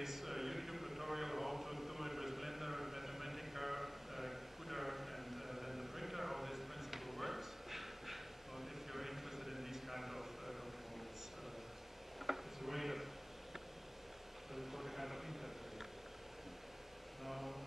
case YouTube tutorial how to do it with Blender, Mathematica, CUDA, and then the printer, how this principle works. So if you're interested in these kind of components, it's a way of for the kind of interface. Now.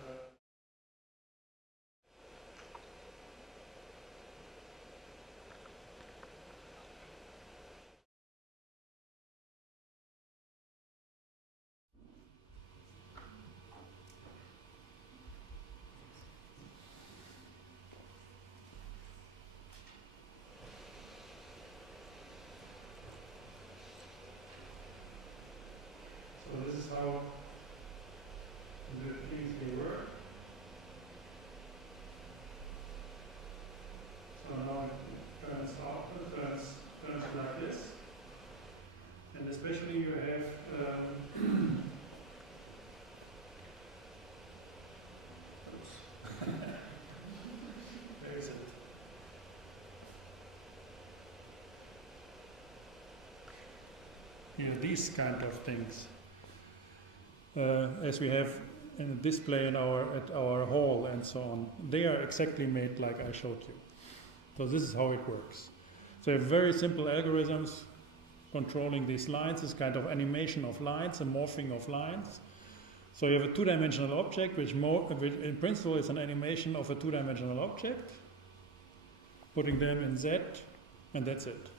So this is how the things can work. So now it turns out, turns like this. And especially you have where is it? Here, these kind of things. As we have in a display in at our hall and so on, they are exactly made like I showed you. So this is how it works. So you have very simple algorithms controlling these lines, this kind of animation of lines, a morphing of lines. So you have a two-dimensional object, which in principle is an animation of a two-dimensional object, putting them in Z, and that's it.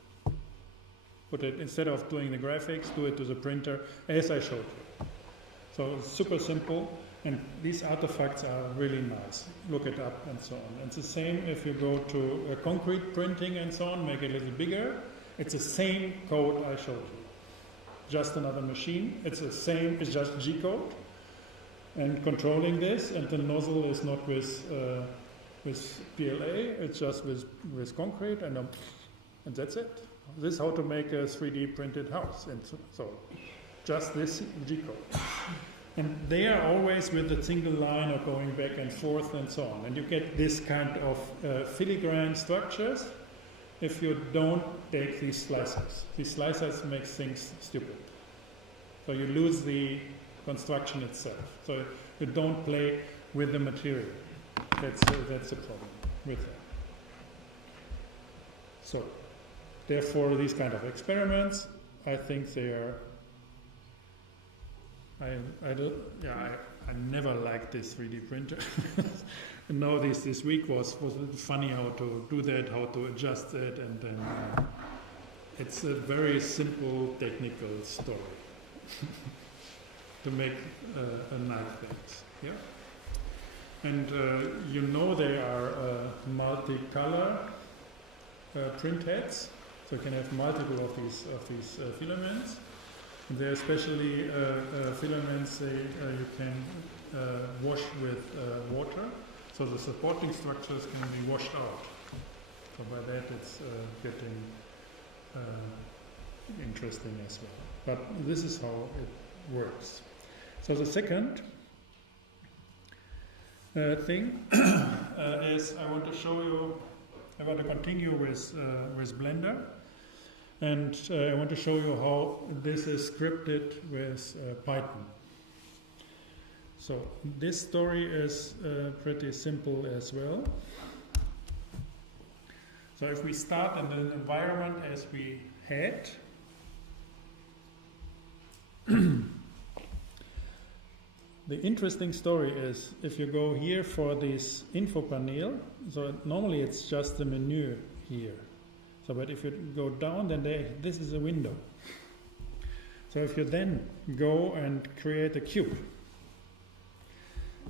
Put it, instead of doing the graphics, do it to the printer, as I showed you. So it's super simple, and these artifacts are really nice. Look it up and so on. And it's the same if you go to concrete printing and so on, make it a little bigger. It's the same code I showed you. Just another machine. It's the same, it's just G code. And controlling this, and the nozzle is not with PLA, it's just with concrete, and that's it. This is how to make a 3D printed house. And so just this G code. And they are always with a single line or going back and forth and so on. And you get this kind of filigrane structures if you don't take these slicers. These slicers make things stupid. So you lose the construction itself. So you don't play with the material. That's the problem with that. So therefore, these kind of experiments, I think they are. I never liked this 3D printer. No, this week was funny how to do that, how to adjust it, and then it's a very simple technical story to make nice things. Yeah, and they are multicolor print heads, so you can have multiple of these filaments. And there are especially filaments you can wash with water, so the supporting structures can be washed out. So by that it's getting interesting as well. But this is how it works. So the second thing is I want to show you, I want to continue with Blender. And I want to show you how this is scripted with Python. So this story is pretty simple as well. So if we start in the environment as we had, the interesting story is if you go here for this info panel, so normally it's just the menu here. So, but if you go down, then this is a window. So if you then go and create a cube,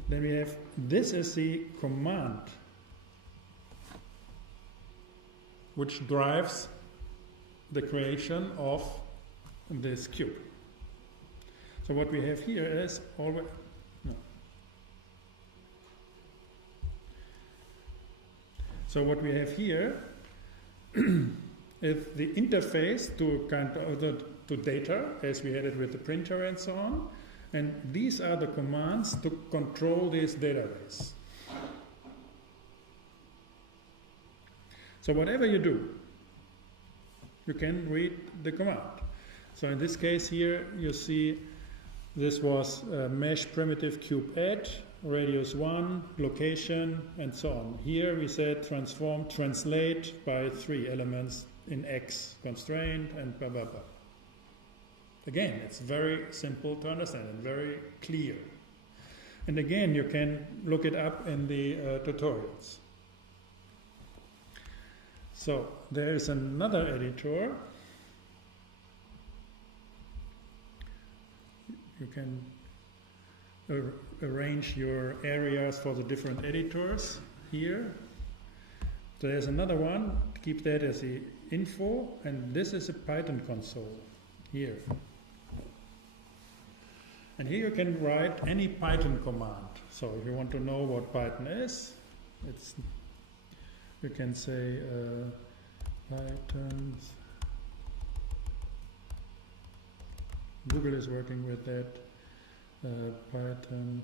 then we have, this is the command which drives the creation of this cube. So what we have here is always, no. So what we have here is the interface to to data, as we had it with the printer and so on, and these are the commands to control this database. So whatever you do, you can read the command. So in this case here, you see This was mesh primitive cube add, radius 1, location, and so on. Here we said transform, translate by 3 elements in X, constraint, and blah, blah, blah. Again, it's very simple to understand and very clear. And again, you can look it up in the tutorials. So there is another editor. You can arrange your areas for the different editors here. There's another one, keep that as the info, and this is a Python console here. And here you can write any Python command. So if you want to know what Python is, you can say Python. Google is working with that. Python.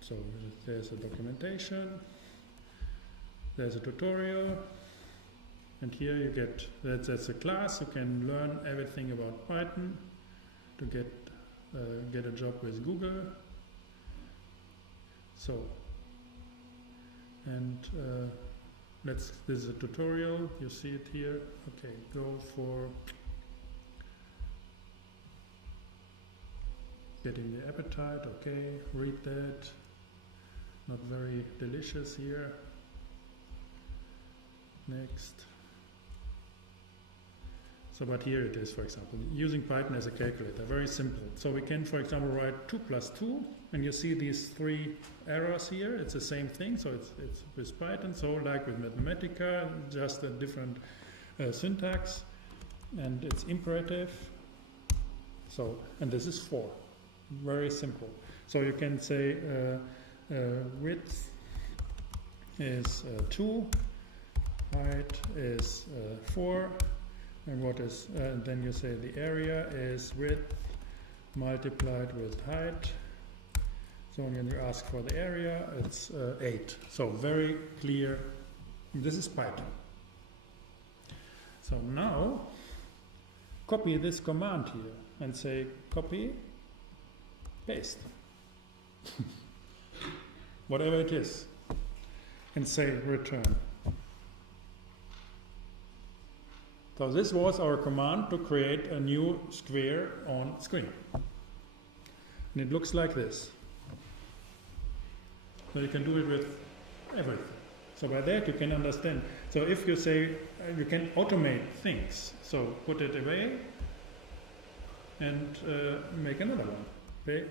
So there's a documentation. There's a tutorial. And here you get, that's a class, you can learn everything about Python to get a job with Google. So, and this is a tutorial, you see it here. Okay, go for getting the appetite, okay, read that. Not very delicious here. Next. So, but here it is, for example, using Python as a calculator, very simple. So we can, for example, write 2 plus 2, and you see these 3 arrows here. It's the same thing, so it's with Python, so like with Mathematica, just a different syntax, and it's imperative. So, and this is 4, very simple. So you can say width is 2, height is 4, and what is, then you say the area is width multiplied with height. So when you ask for the area, it's 8. So very clear. This is Python. So now copy this command here and say copy, paste. Whatever it is. And say return. So this was our command to create a new square on screen. And it looks like this. So you can do it with everything. So by that you can understand. So if you say you can automate things, so put it away and make another one.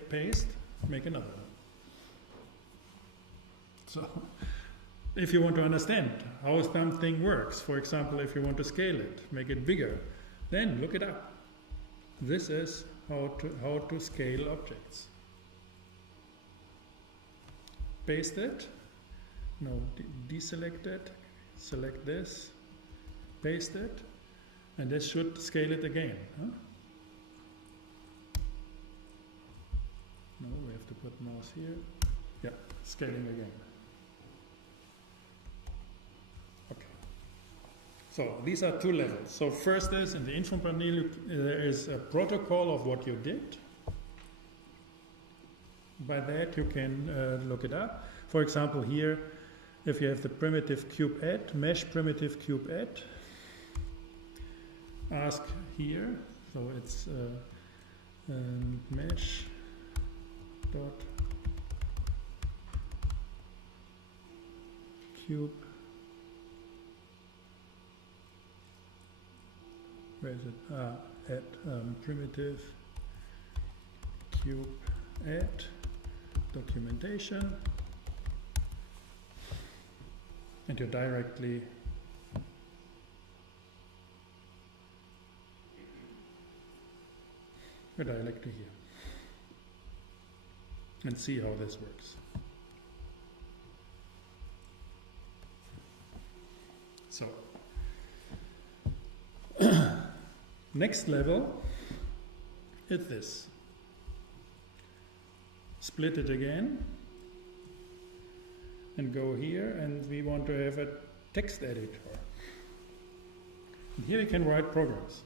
Paste, make another one. So if you want to understand how something works, for example, if you want to scale it, make it bigger, then look it up. This is how to scale objects. Paste it, no, deselect it, select this, paste it, and this should scale it again. Huh? No, we have to put mouse here. Yeah, scaling again. So these are 2 levels. So first is in the Interim Panel, there is a protocol of what you did. By that you can look it up. For example, here, if you have the primitive cube add, mesh primitive cube add, ask here. So it's mesh dot cube. Where is it? Add primitive cube add documentation, and you directly here and see how this works. So next level is this. Split it again and go here, and we want to have a text editor. And here we can write programs.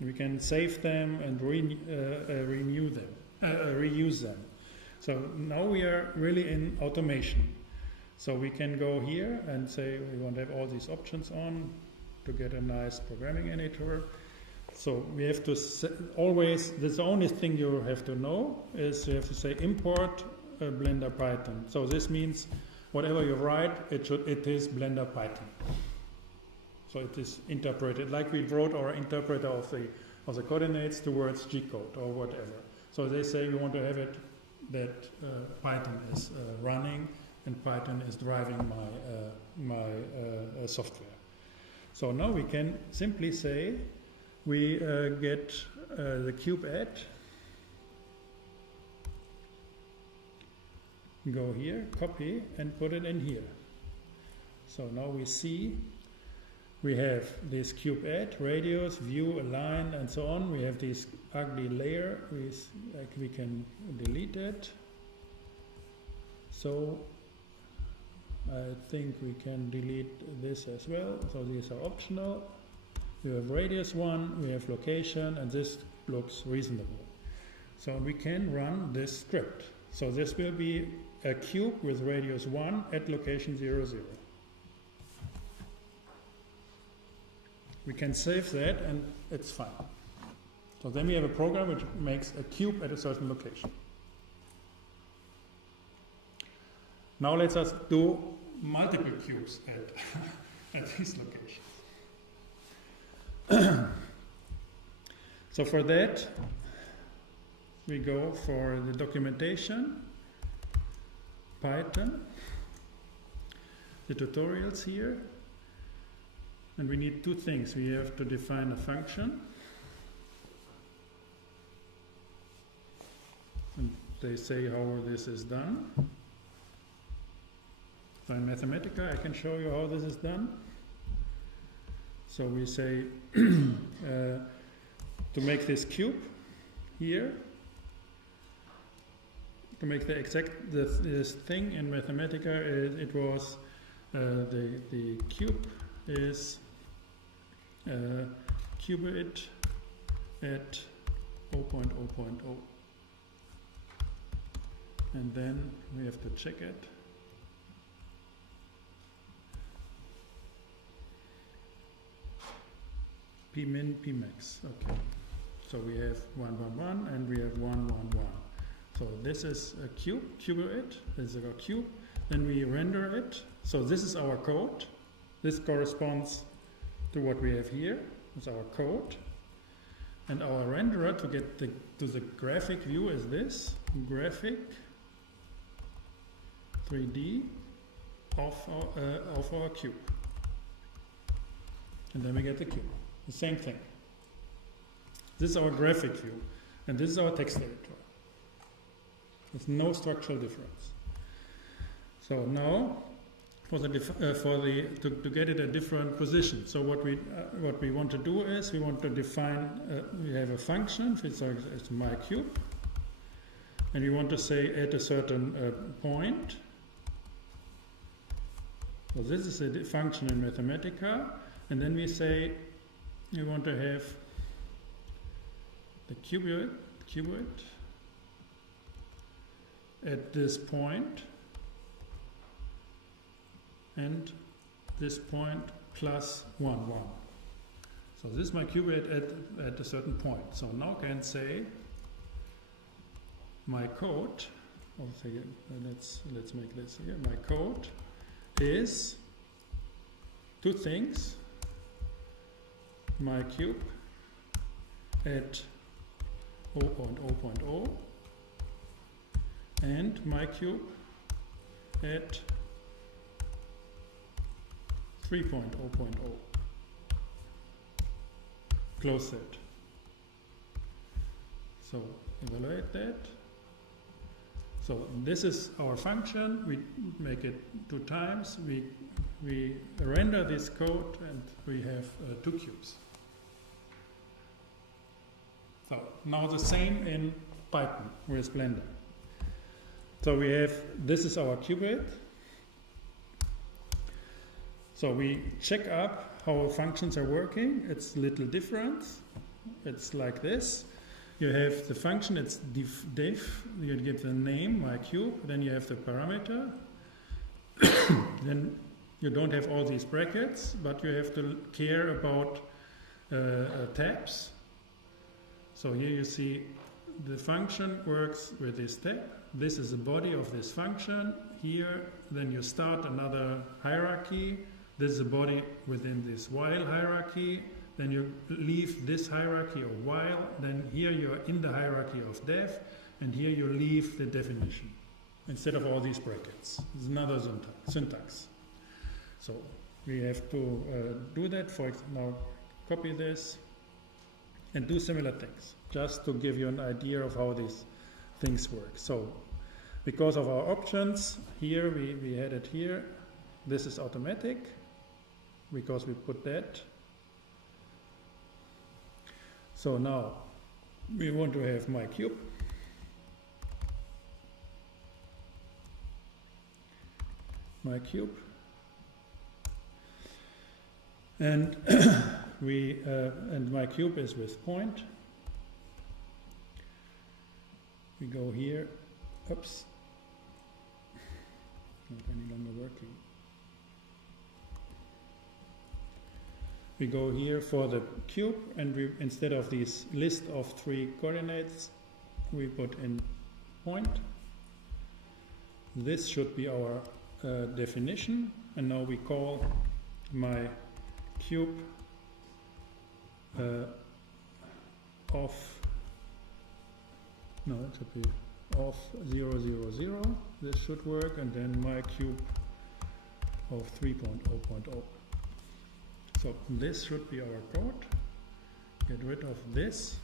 We can save them and reuse them. So now we are really in automation. So we can go here and say we want to have all these options on to get a nice programming editor. So we have to always, that's the only thing you have to know is you have to say import Blender Python. So this means whatever you write, it is Blender Python. So it is interpreted like we wrote our interpreter of the coordinates towards G-code or whatever. So they say we want to have it that Python is running and Python is driving my software. So now we can simply say we get the cube add, go here, copy and put it in here. So now we see we have this cube add, radius, view, align, and so on. We have this ugly layer. We can delete it. So I think we can delete this as well. So these are optional. We have radius 1, we have location, and this looks reasonable. So we can run this script. So this will be a cube with radius 1 at location 0, 0. We can save that and it's fine. So then we have a program which makes a cube at a certain location. Now let us do multiple cubes at these locations. So for that, we go for the documentation, Python, the tutorials here, and we need two things. We have to define a function, and they say how this is done. So in Mathematica, I can show you how this is done. So we say to make this cube here, to make the this thing in Mathematica, it was the cube is qubit at 0.0.0, and then we have to check it. P min, P max. Okay. So we have 1, 1, 1, and we have 1, 1, 1. So this is a cube, qubit. This is a cube. Then we render it. So this is our code. This corresponds to what we have here. It's our code. And our renderer to get to the graphic view is this graphic 3D of our cube. And then we get the cube. The same thing. This is our graphic view, and this is our text editor. There's no structural difference. So now, to get it a different position. So what we want to do is we want to define. We have a function. It's my cube, and we want to say at a certain point. So this is a function in Mathematica, and then we say. We want to have the qubit at this point and this point plus 1, 1. So this is my qubit at a certain point. So now I can say my code, let's make this here, my code is two things. My cube at 0.0.0 and my cube at 3.0.0. Close it. So evaluate that. So this is our function. We make it 2 times. We render this code and we have 2 cubes. So now the same in Python with Blender. So we have, this is our qubit. So we check up how functions are working. It's little different. It's like this. You have the function, it's diff, you give the name, my cube, then you have the parameter. Then you don't have all these brackets, but you have to care about tabs. So here you see the function works with this tab. This is the body of this function. Here, then you start another hierarchy. This is the body within this while hierarchy. Then you leave this hierarchy of while. Then here you're in the hierarchy of def. And here you leave the definition instead of all these brackets. It's another syntax. So we have to do that. For example, now copy this and do similar things, just to give you an idea of how these things work. So because of our options, here we had it here. This is automatic because we put that. So now we want to have my cube. My cube. And and my cube is with point. We go here. Oops. Not any longer working. We go here for the cube, and we, instead of this list of 3 coordinates, we put in point. This should be our definition, and now we call my cube of, no, it should be of 0, 0, 0. This should work, and then my cube of 3.0.0. So this should be our code. Get rid of this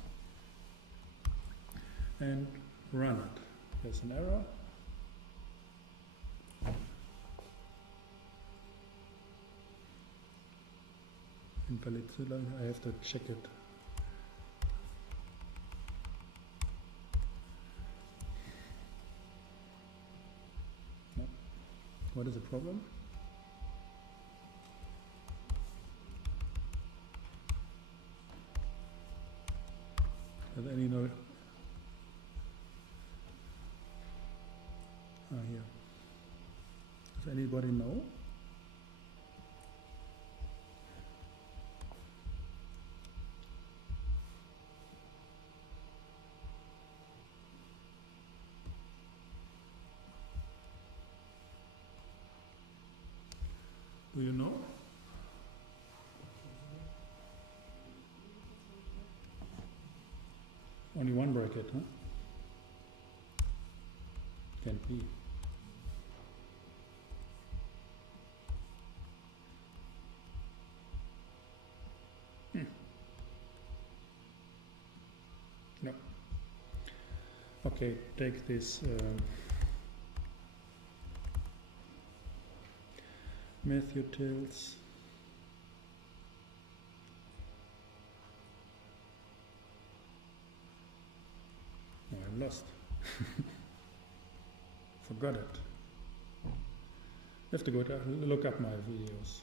and run it. There's an error. Invalid, I have to check it. No. What is the problem? Does any know? Here. Does anybody know? Do you know? Only one bracket, huh? Can't be. No. Okay, take this math utils. Oh, I'm lost. Forgot it. I have to go to look up my videos.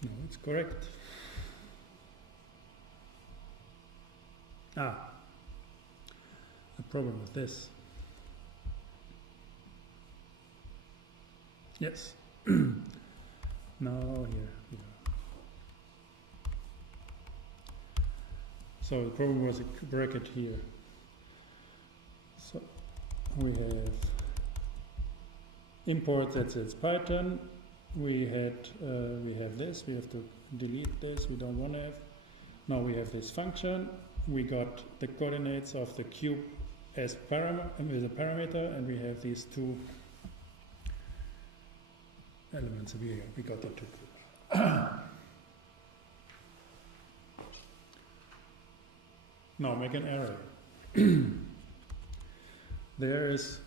No, it's correct. The problem with this. Yes. Now here we go. So the problem was a bracket here. So we have import, that's its Python. We have this, we have to delete this, we don't want to have. Now we have this function. We got the coordinates of the cube as with a parameter, and we have these 2 elements over here. We got the 2 cubes. Now make an array. There is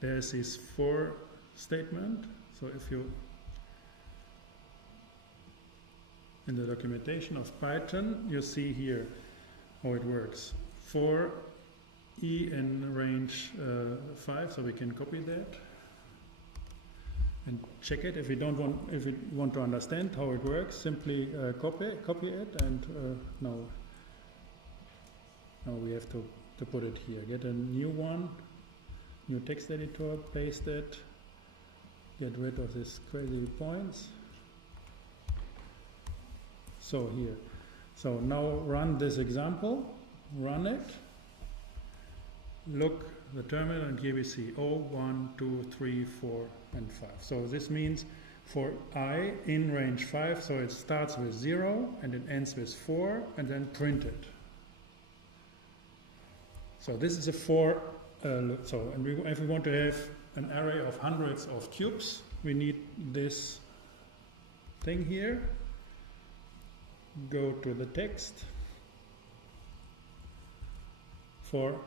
there's this for statement. So if you in the documentation of Python, you see here how it works. For e in range 5, so we can copy that and check it. If you want to understand how it works, simply copy it, and now we have to put it here. Get a new one, new text editor, paste it, get rid of these crazy points. So here, so now run this example, run it, look the terminal, and here we see 0, 1, 2, 3, 4, and 5. So this means for I in range 5, so it starts with 0 and it ends with 4 and then print it. So this is a for, and if we want to have an array of hundreds of cubes, we need this thing here. Go to the text. For,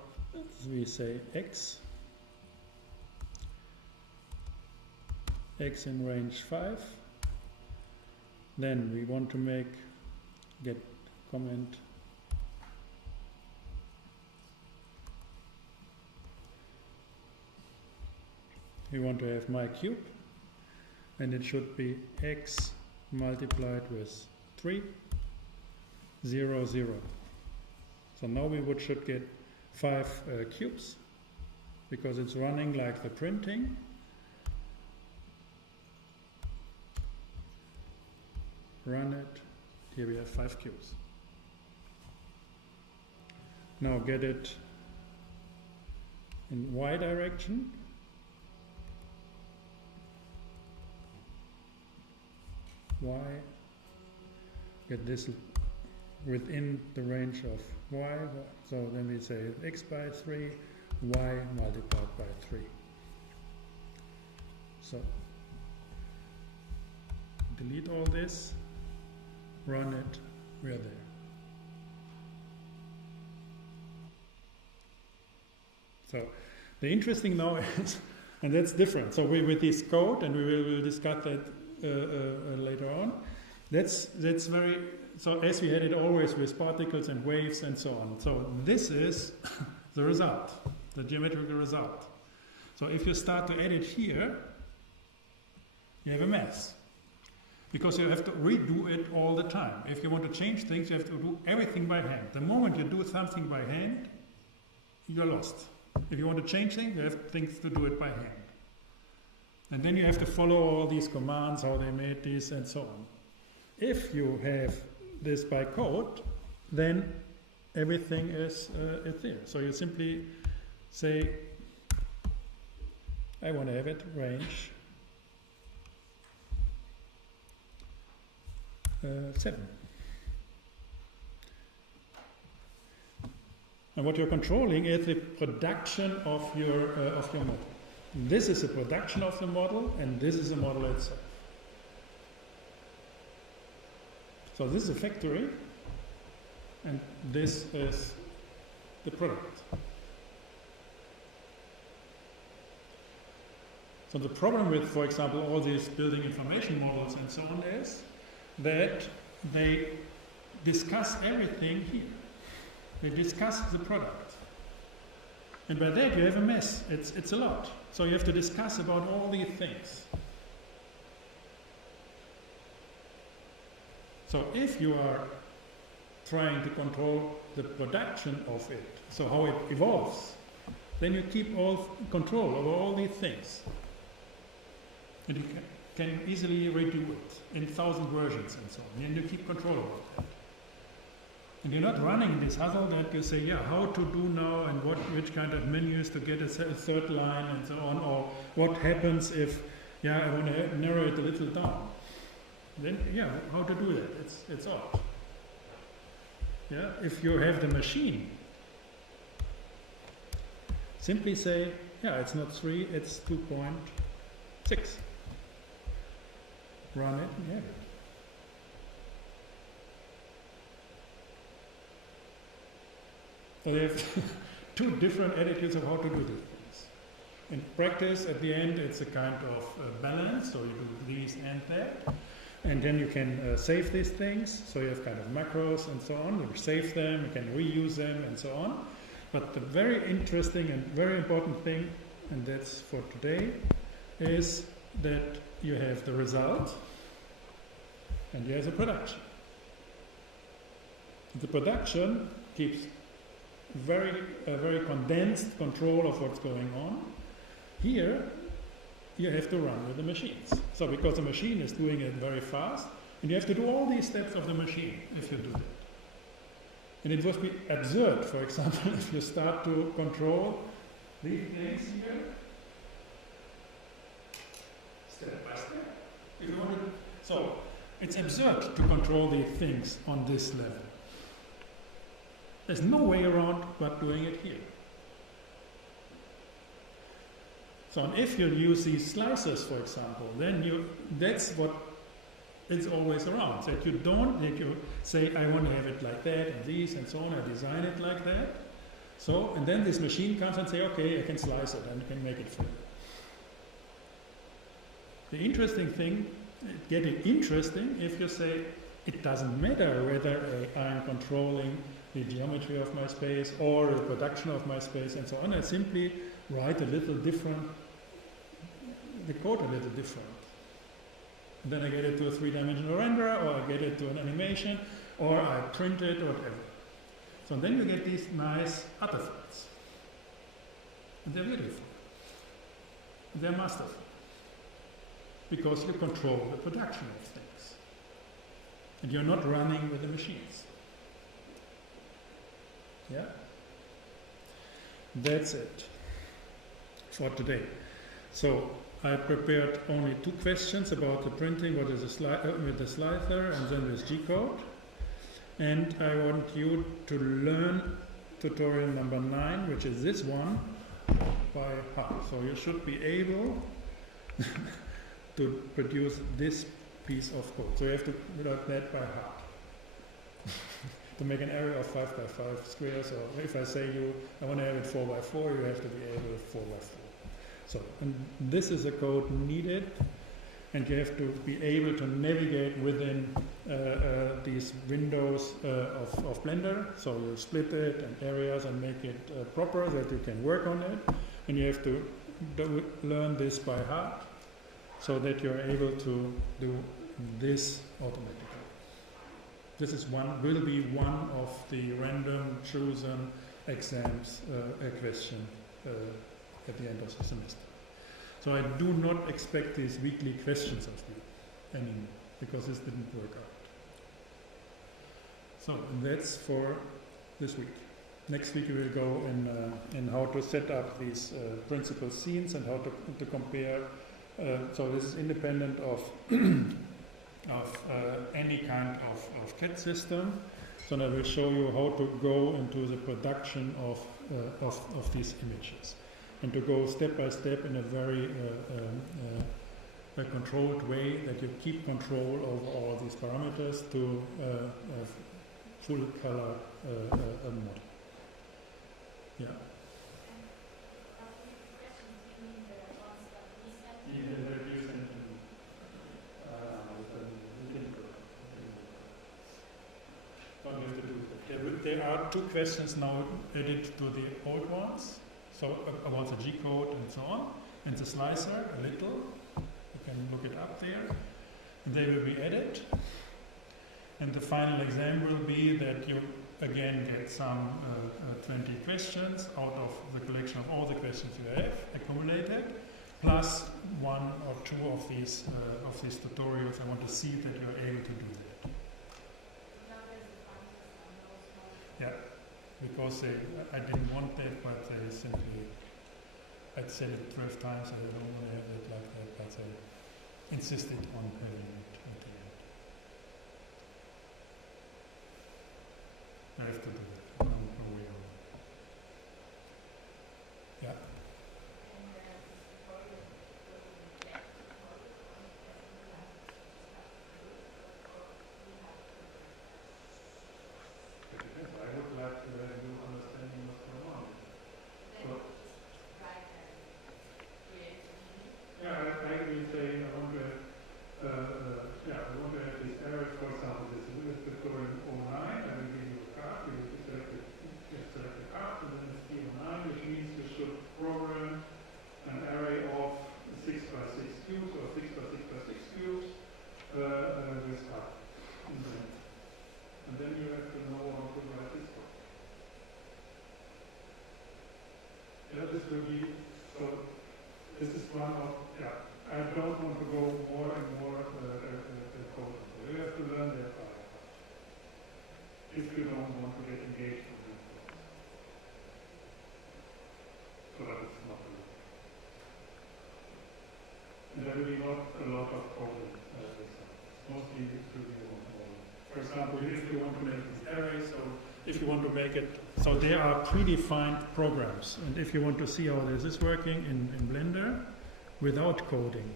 we say x in range 5. Then we want to get comment we want to have my cube, and it should be x multiplied with 3, 0, 0. So now we should get 5 cubes, because it's running like the printing. Run it. Here we have 5 cubes. Now get it in y direction. Y. Get this within the range of y. So then we say x by 3, y multiplied by 3. So delete all this, run it, we're there. So the interesting now is, and that's different. So with this code, and we will discuss that later on. That's very, so as we had it always with particles and waves and so on. So this is the result, the geometrical result. So if you start to edit here, you have a mess, because you have to redo it all the time. If you want to change things, you have to do everything by hand. The moment you do something by hand, you're lost. If you want to change things, you have things to do it by hand. And then you have to follow all these commands, how they made this and so on. If you have this by code, then everything is there. So you simply say, I want to have it range 7. And what you're controlling is the production of your model. This is a production of the model, and this is the model itself. So this is a factory, and this is the product. So the problem with, for example, all these building information models and so on is that they discuss everything here. They discuss the product. And by that you have a mess. It's a lot. So you have to discuss about all these things. So if you are trying to control the production of it, so how it evolves, then you keep all control over all these things. And you can easily redo it in 1,000 versions and so on. And you keep control over that. And you're not running this hustle that you say, yeah, how to do now, and which kind of menus to get a third line and so on, or what happens if, yeah, I want to narrow it a little down. Then, yeah, how to do that? It's odd. Yeah, if you have the machine, simply say, yeah, it's not 3, it's 2.6. run it, and have it. So they have two different attitudes of how to do these things. In practice, at the end, it's a kind of balance, so you do these and that. And then you can save these things, so you have kind of macros and so on. You save them, you can reuse them, and so on. But the very interesting and very important thing, and that's for today, is that you have the result and you have the production. The production keeps very condensed control of what's going on. Here, you have to run with the machines. So because the machine is doing it very fast, and you have to do all these steps of the machine if you do that. And it would be absurd, for example, if you start to control these things here, step by step. If you want to, so it's absurd to control these things on this level. There's no way around but doing it here. So and if you use these slicers, for example, then that's what is always around. So that you say, I want to have it like that, and these, and so on, I design it like that. So, and then this machine comes and say, okay, I can slice it, and I can make it for you. The interesting thing, getting interesting, if you say, it doesn't matter whether I am controlling the geometry of my space or the production of my space and so on. I simply write a little different, the code a little different. And then I get it to a three-dimensional renderer, or I get it to an animation, or I print it, or whatever. So then you get these nice artifacts. And they're beautiful. And they're masterful. Because you control the production of things. And you're not running with the machines. Yeah? That's it for today. So I prepared only 2 questions about the printing, what is with the slicer, and then with G-code. And I want you to learn tutorial number 9, which is this one, by heart. So you should be able to produce this piece of code. So you have to learn that by heart. To make an area of 5 by 5 squares, or if I say I want to have it 4 by 4, you have to be able to 4 by 4. So, and this is a code needed, and you have to be able to navigate within these windows of Blender. So you split it and areas and make it proper that you can work on it. And you have to learn this by heart so that you're able to do this automatically. This is will be one of the random chosen exams question at the end of the semester. So I do not expect these weekly questions of you anymore, because this didn't work out. So and that's for this week. Next week we will go in how to set up these principal scenes and how to compare. So this is independent of any kind of CAD system. So I will show you how to go into the production of these images, and to go step by step in a very controlled way, that you keep control over all these parameters to full color model. Yeah. There are 2 questions now added to the old ones, so about the G-code and so on, and the slicer a little. You can look it up there. And they will be added. And the final exam will be that you again get some 20 questions out of the collection of all the questions you have accumulated, plus 1 or 2 of these tutorials. I want to see that you're able to do that. Yeah, because I didn't want that, but they simply, I'd said it 12 times, I don't want to have it like that, but I insisted on having it at the end. I have to do that, no way around. Yeah. this will be, so this is one of, yeah, I don't want to go more and more code. You have to learn that part if you don't want to get engaged in this course. So that is not a lot. And there will be not a lot of coding. Mostly it will be more. For example, if you want to make these arrays, so if you want to make it, so there are predefined programs. And if you want to see how this is working in Blender without coding.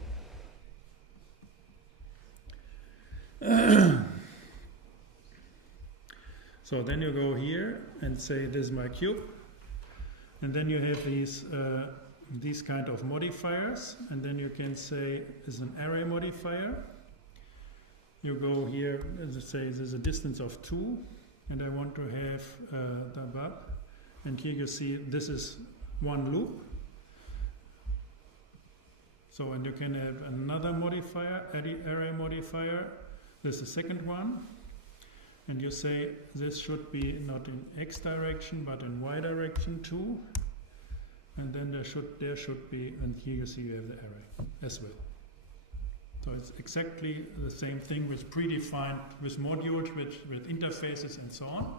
So then you go here and say this is my cube. And then you have these kind of modifiers. And then you can say is an array modifier. You go here and say there's a distance of 2. And I want to have the above. And here you see this is one loop. So, and you can have another modifier, array modifier. This is the second one. And you say this should be not in X direction, but in Y direction too. And then there should be, and here you see you have the array as well. So it's exactly the same thing with predefined, with modules, with interfaces and so on.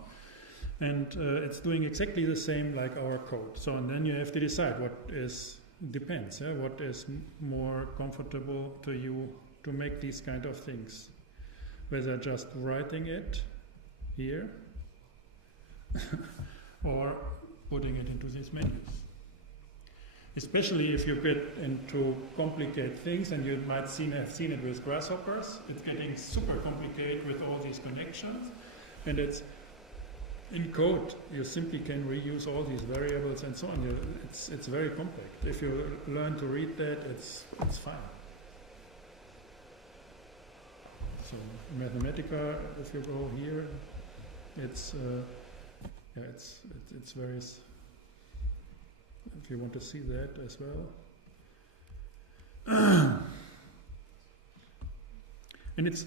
And it's doing exactly the same like our code. So, and then you have to decide what is, depends, what is more comfortable to you to make these kind of things. Whether just writing it here or putting it into these menus. Especially if you get into complicated things, and you might have seen it with grasshoppers, it's getting super complicated with all these connections, and it's in code you simply can reuse all these variables and so on. It's very complex. If you learn to read that, it's fine. So Mathematica, if you go here, it's very. If you want to see that as well. And it's,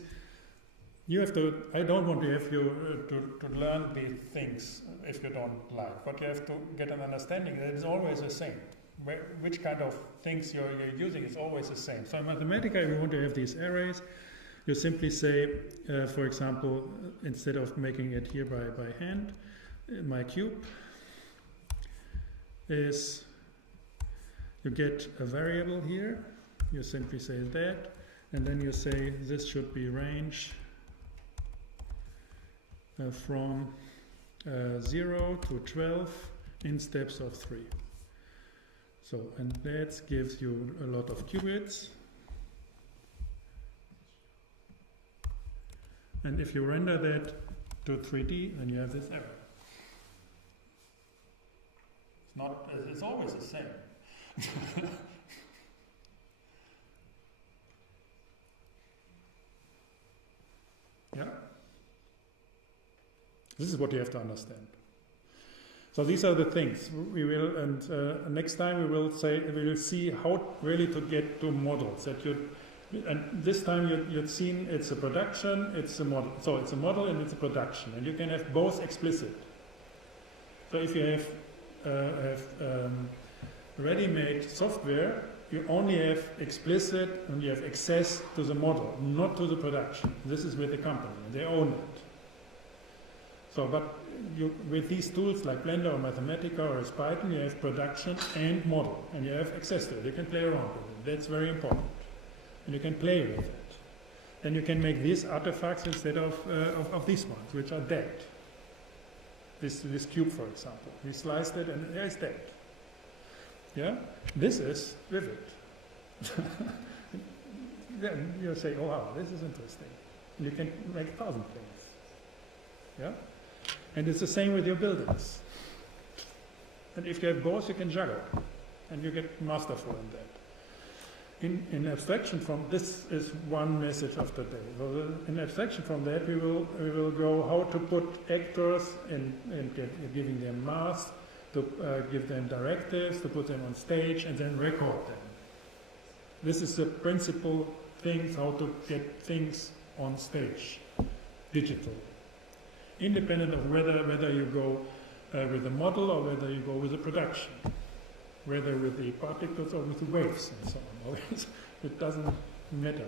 you have to, I don't want to have you to learn these things if you don't like, but you have to get an understanding that it's always the same. Which kind of things you're using is always the same. So in Mathematica, if you want to have these arrays, you simply say, for example, instead of making it here by hand, my cube, is you get a variable here, you simply say that, and then you say this should be range from 0 to 12 in steps of 3. So, and that gives you a lot of qubits. And if you render that to 3D, then you have this error. It's always the same. Yeah? This is what you have to understand. So these are the things we will, and next time we will see how really to get to models that you. And this time you've seen it's a production, it's a model. So it's a model and it's a production, and you can have both explicit. So if you have ready-made software, you only have explicit and you have access to the model, not to the production. This is with the company, they own it. So, but with these tools like Blender or Mathematica or Python, you have production and model, and you have access to it. You can play around with it. That's very important. And you can play with it. Then you can make these artifacts instead of these ones, which are dead. This cube, for example. We sliced it and it's dead. Yeah? This is vivid. Then you say, oh wow, this is interesting. And you can make 1,000 things. Yeah? And it's the same with your buildings. And if you have both, you can juggle. And you get masterful in that. In abstraction from this is one message of the day. So in abstraction from that, we will go how to put actors and giving them masks, to give them directives, to put them on stage, and then record them. This is the principal things how to get things on stage, digital, independent of whether you go with a model or whether you go with a production. whether with the particles or with the waves and so on. It doesn't matter.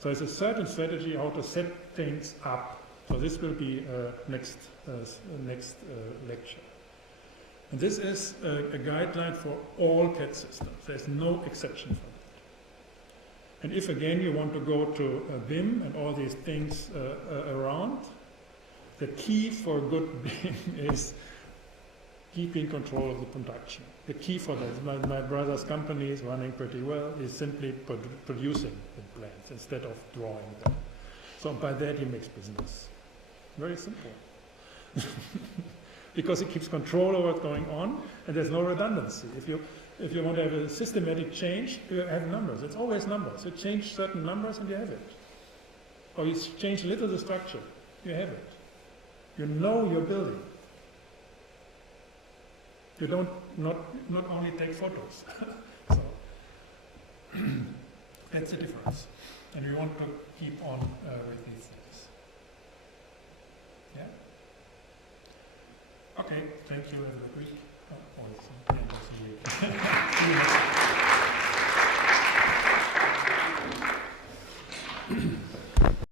So it's a certain strategy how to set things up. So this will be next lecture. And this is a guideline for all CAD systems. There's no exception for that. And if again you want to go to BIM and all these things around, the key for good BIM is keeping control of the production. The key for that, my brother's company is running pretty well, is simply producing the plans instead of drawing them. So by that he makes business. Very simple. Because it keeps control over what's going on, and there's no redundancy. If you want to have a systematic change, you have numbers. It's always numbers. You change certain numbers and you have it. Or you change a little the structure, you have it. You know your building. You don't not only take photos. So that's the difference. And we want to keep on with these things. Yeah? Okay, thank you. Have a good week. Oh, see you next